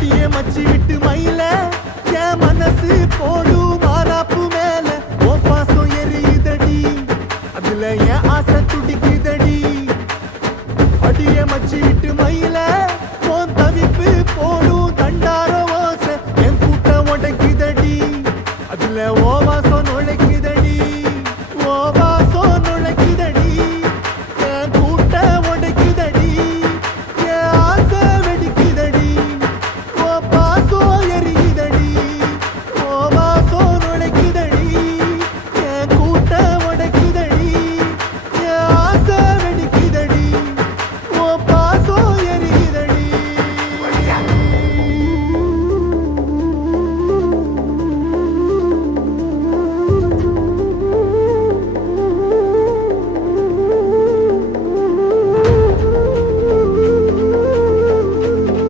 அடியே மச்சி விட்டு மயில என் மனசு போடு மாறாப்பு மேல ஓ பாசம் எரியுதடி அதுல என் ஆசை துடிக்குதடி அடியே மச்சி